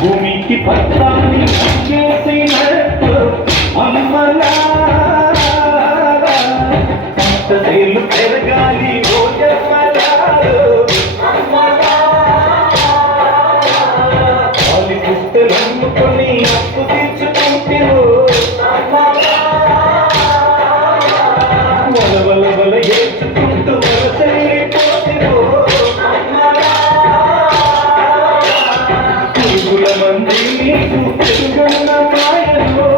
భూమికి పత్రాన్ని చేసినట్టు అమ్మలా పంటలు పెరగాలి పాలి పుస్తలు అమ్ముకొని అప్పు తీర్చుకుంటే వల ఏడ్చుకుంటూ వలసైపోతే పురుగుల మంది నీకు తెలుగన్న మాయలో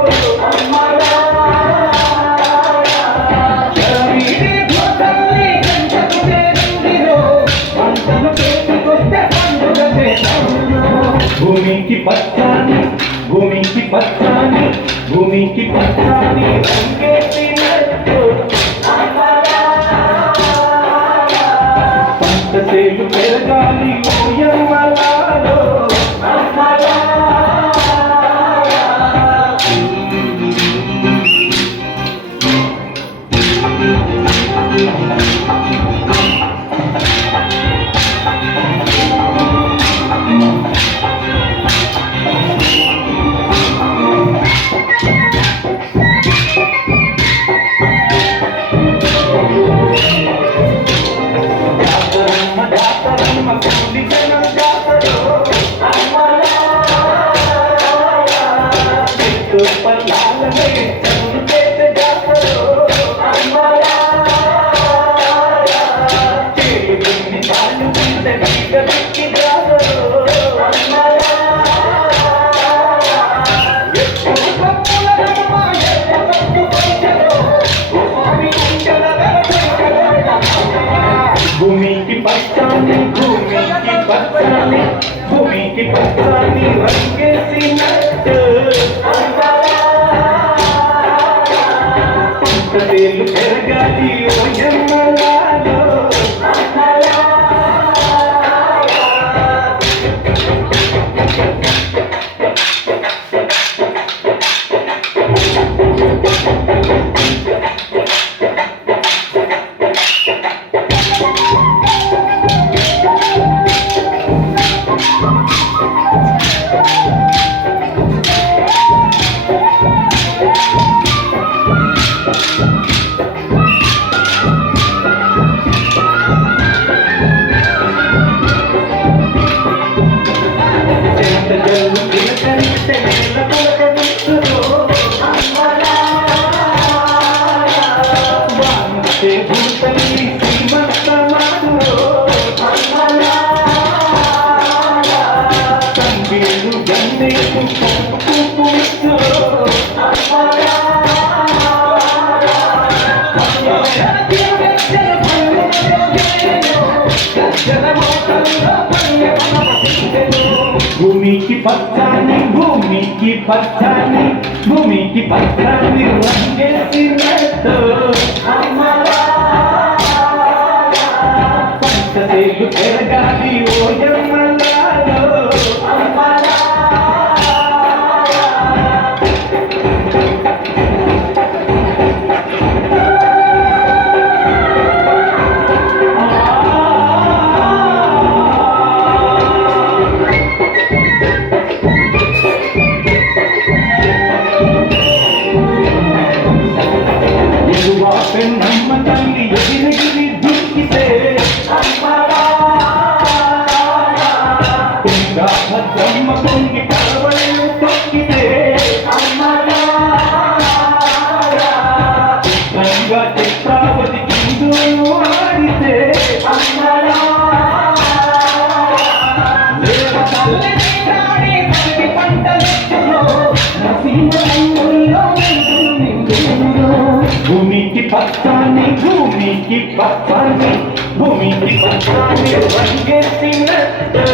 భూమికి పచ్చాని భూమికి పచ్చాని భూమికి పచ్చాని రంగేసినట్టు పంటసేలు పెరగాలి ఓయమ్మలాలో భూమికి పచ్చాని భూమికి పచ్చాని భూమికి పచ్చాని రంగేసినట్టు పంటలు పెరగాలి ఓయమ్మలాలో భూమికి పచ్చాని భూమికి పచ్చాని భూమికి పచ్చాని రంగేసినట్టు పంటలు పెరగాలి ఓయమ్మలాలో నమ్మ తల్లి ఎగిరి దుక్కితే భద్రమ్మ పొంగి పరవళ్ళు తొక్కితే గంగా చిత్రావతి కిందు ఆడితే భూమికి పచ్చాని భూమికి పచ్చాని భూమికి పచ్చాని రంగేసినట్టు